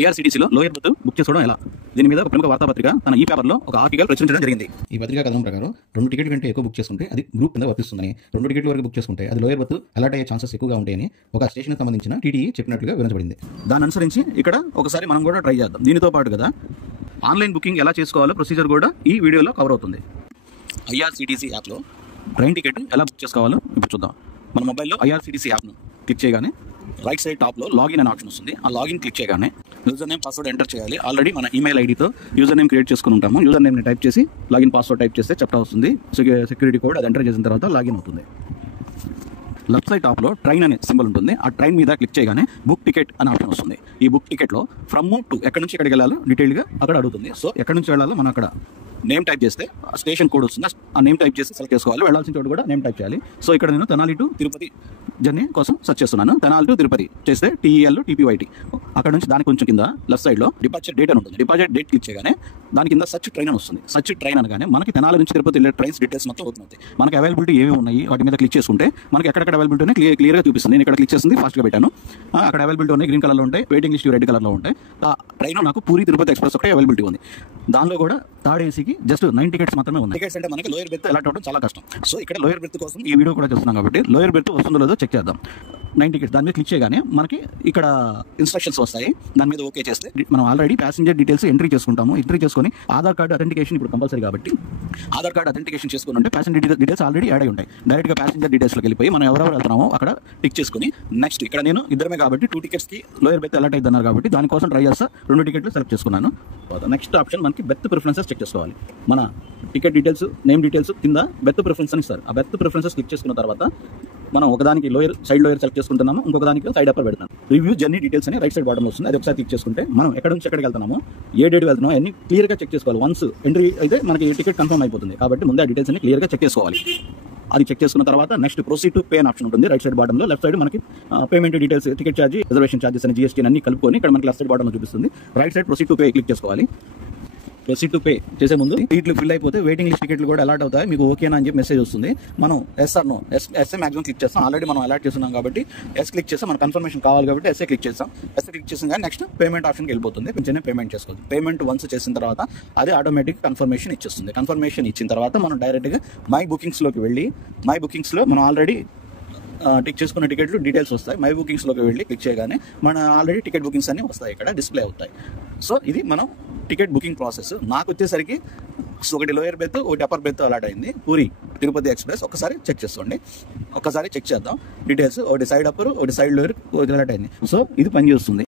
ఐఆర్సీటీసీలో lower birth book చేసుకోవడం ఎలా? దీని మీద ఒక ప్రముఖ వార్తాపత్రిక తన ఈ పేపర్లో ఒక ఆర్టికల్ ప్రచురించడం జరిగింది. ఈ పత్రికా కథనం ప్రకారం 2 టికెట్ కంటే ఎక్కువ బుక్ చేసుకుంటే అది గ్రూప్ కింద వర్తిస్తుందని, 2 టికెట్ల వరకు బుక్ చేసుకుంటే అది లోయర్ బర్త్ అలాట్ అయ్యే ఛాన్సెస్ ఎక్కువగా ఉంటాయని ఒక స్టేషన్కి సంబంధించిన టీటీఈ చెప్పినట్లుగా వివరించబడింది. దాన్ని అనుసరించి ఇక్కడ ఒకసారి మనం కూడా ట్రై చేద్దాం. దీనితో పాటు కదా ఆన్లైన్ బుకింగ్ ఎలా చేసుకోవాలో ప్రొసీజర్ కూడా ఈ వీడియోలో కవర్ అవుతుంది. ఐఆర్సీటీసీ యాప్లో ట్రైన్ టికెట్ ఎలా బుక్ చేసుకోవాలో ఇప్పుడు చూద్దాం. మన మొబైల్లో ఐఆర్సీటీసీ యాప్ను క్లిక్ చేయగానే రైట్ సైడ్ టాప్లో లాగిన్ అనే ఆప్షన్ వస్తుంది. ఆ లాగిన్ క్లిక్ చేయగానే యూజర్ నేమ్ పాస్వర్డ్ ఎంటర్ చేయాలి. ఆల్రెడీ మన ఈమెయిల్ ఐడితో యూజర్ నేమ్ క్రియేట్ చేసుకుని ఉంటాము. యూజర్ నేమ్ని టైప్ చేసి లాగిన్ పాస్వర్డ్ టైప్ చేస్తే చెప్తా వస్తుంది. సెక్యూరిటీ కోడ్ అది ఎంటర్ చేసిన తర్వాత లాగిన్ అవుతుంది. లెఫ్ట్ సైడ్ టాప్లో ట్రైన్ అనే సింబల్ ఉంటుంది. ఆ ట్రైన్ మీద క్లిక్ చేయగానే బుక్ టికెట్ అనే ఆప్షన్ వస్తుంది. ఈ బుక్ టికెట్లో ఫ్రమ్ టు ఎక్కడి నుంచి ఎక్కడికి వెళ్ళాలో డీటెయిల్గా అక్కడ అడుగుతుంది. సో ఎక్కడి నుంచి వెళ్ళాలో మనం అక్కడ నేమ్ టైప్ చేస్తే స్టేషన్ కోడ్ వస్తుంది. ఆ నేమ్ టైప్ చేసి సెలెక్ట్ చేసుకోవాలి. వెళ్ళాల్సిన చోటు కూడా నేమ్ టైప్ చేయాలి. సో ఇక్కడ నేను తెనాలి టు తిరుపతి జర్నీ కోసం సెర్చ్ చేస్తున్నాను. తెనాలి టు తిరుపతి చేస్తే TEL TPYT. అక్కడ నుంచి దానికి కొంచెం కింద లెఫ్ట్ సైడ్లో డిపార్చర్ డేట్ అని ఉంటుంది. డిపార్చర్ డేట్ క్లిక్ చేయగానే దాని కింద సర్చ్ ట్రైన్ అని వస్తుంది. సర్చ్ ట్రైన్ అనగానే మనకి తెనాలి నుంచి తిరుపతి వెళ్ళే ట్రైన్స్ డీటెయిల్స్ మొత్తం ఓపెన్ అవుతాయి. మనకి అవైలబిలిటీ ఏమేమి ఉన్నాయి వాటి మీద క్లిక్ చేసుకుంటే మనకి ఎక్కడెక్కడ అవైలబిలిటీ ఉన్నాయి క్లియర్గా చూపిస్తుంది. నేను ఇక్కడ క్లిక్ చేసింది ఫాస్ట్గా పెట్టాను. అక్కడ అవైలబిలిటీ ఉన్నాయి, గ్రీన్ కలర్లో ఉంటాయి, వెయిటింగ్ లిస్ట్ రెడ్ కలర్లో ఉంటాయి. ఆ ట్రైన్ నాకు పూరి తిరుపతి ఎక్స్ప్రెస్ ఒకటే అవైలబిలిటీ ఉంది. దానిలో కూడా థర్డ్ ఏసీకి జస్ట్ 9 టికెట్స్ మాత్రమే ఉన్నాయి. టికెట్స్ అంటే మనకి లోయర్ బెర్త్ అలాట్ అవ్వడం చాలా కష్టం. సో ఇక్కడ లోయర్ బెర్త్ కోసం ఈ వీడియో కూడా చేస్తున్నాం కాబట్టి లోయర్ బెర్త్ వస్తుందో లేదో చెక్ చేద్దాం. 9 టికెట్స్ దాని మీద క్లిక్ చేయగానే మనకి ఇక్కడ ఇన్స్ట్రక్షన్స్ వస్తాయి. దాని మీద ఓకే చేస్తే మనం ఆల్రెడీ ప్యాసింజర్ డీటెయిల్స్ ఎంట్రీ చేసుకుంటాము. ఎంట్రీ చేసుకొని ఆధార్ కార్డు అథెంటికేషన్ ఇప్పుడు కంపల్సరీ కాబట్టి ఆధార్ కార్డు అథెంటికేషన్ చేసుకుని ఉంటే ప్యాసింజర్ డీటెయిల్స్ ఆల్రెడీ యాడ్ అయి ఉంటాయి. డైరెక్ట్గా ప్యాసింజర్ డీటెయిల్స్లోకి వెళ్ళిపోయి మనం ఎవరెవరు వెళ్తున్నామో అక్కడ టిక్ చేసుకుని నెక్స్ట్ ఇక్కడ నేను ఇద్దరమే కాబట్టి 2 టికెట్స్కి లోయర్ బెర్త్ అలాట్ అయింది అన్నారు కాబట్టి దానికోసం ట్రై చేస్తా 2 టికెట్లు సెలెక్ట్ చేసుకున్నాను. నెక్స్ట్ ఆప్షన్ మనకి బెర్త్ ప్రిఫరెన్సెస్ చెక్ చేసుకోవాలి. మన టికెట్ డీటెయిల్స్ నేమ్ డీటెయిల్స్ కింద బెర్త్ ప్రిఫరెన్స్ అని ఇస్తారు. ఆ బెర్త్ ప్రిఫరెన్సెస్ క్లిక్ చేసుకున్న తర్వాత మనం ఒకదానికి లోయర్ సైడ్ లోయర్ సెలెక్ట్ చేసుకుంటున్నాము, ఇంకొక దానికి సైడ్ అప్పర్ పెడతాం. రివ్యూ జర్నీ డీటెయిల్స్ అని రైట్ సైడ్ బాటంలో వస్తుంది. అది ఒకసారి క్లిక్ చేసుకుంటే మనం ఎక్కడి నుంచి ఎక్కడికి వెళ్తున్నామో ఏ డేట్ వెళ్తున్నామో అన్ని క్లియర్గా చెక్ చేసుకోవాలి. వన్స్ ఎంట్రీ అయితే మనకి టికెట్ కన్ఫర్మ్ అయిపోతుంది కాబట్టి ముందే ఆ డీటెయిల్స్ అన్ని క్లియర్గా చెక్ చేసుకోవాలి. అది చెక్ చేసుకున్న తర్వాత నెక్స్ట్ ప్రొసీడ్ టు పే అని ఆప్షన్ ఉంటుంది. రైట్ సైడ్ బాటంలో లెఫ్ట్ సైడ్ మనకి payment details, ticket charge, reservation charges అని GST అన్ని కలుపుకొని ఇక్కడ మనకి లెఫ్ట్ సైడ్ బాటంలో చూపిస్తుంది. Right side proceed to pay click చేసుకోవాలి. ప్రొసీడ్ టు పే చేసే ముందు సీట్లు ఫిల్ అయిపోతే వెయిటింగ్ లిస్ట్ టికెట్లు కూడా అలాట్ అవుతాయి. మీకు ఓకేనా అని చెప్పి మెసేజ్ వస్తుంది. మనం ఎస్ ఆర్ నో ఎస్ఏ మ్యాక్సిమం క్లిక్ చేస్తాం. ఆల్రెడీ మనం అలాట్ చేస్తున్నాం కాబట్టి ఎస్ క్లిక్ చేస్తాం. మన కన్ఫర్మేషన్ కావాలి కాబట్టి ఎస్ఏ క్లిక్ చేస్తాం. ఎస్ఏ క్లిక్ చేసిన కానీ నెక్స్ట్ పేమెంట్ ఆప్షన్కి వెళ్ళిపోతుంది. కొంచెం పేమెంట్ చేసుకోవచ్చు. పేమెంట్ వన్స్ చేసిన తర్వాత అది ఆటోమేటిక్ కన్ఫర్మేషన్ ఇచ్చేస్తుంది. కన్ఫర్మేషన్ ఇచ్చిన తర్వాత మనం డైరెక్ట్గా మై బుకింగ్స్లోకి వెళ్ళి మై బుకింగ్స్లో మనం ఆల్రెడీ టిక్ చేసుకున్న టికెట్లు డీటెయిల్స్ వస్తాయి. మై బుకింగ్స్లోకి వెళ్ళి క్లిక్ చేయగానే మన ఆల్రెడీ టికెట్ బుకింగ్స్ అన్నీ వస్తాయి, ఇక్కడ డిస్ప్లే అవుతాయి. సో ఇది మనం టికెట్ బుకింగ్ ప్రాసెస్. నాకు వచ్చేసరికి ఒకటి లోయర్ బెర్త్, ఒకటి అప్పర్ బెర్త్ అలాట్ అయింది పూరి తిరుపతి ఎక్స్ప్రెస్. ఒకసారి చెక్ చేసుకోండి, ఒకసారి చెక్ చేద్దాం డీటెయిల్స్. ఒకటి సైడ్ అప్పర్, ఒకటి సైడ్ లోయర్, ఒకటి అలాట్ అయింది. సో ఇది పనిచేస్తుంది.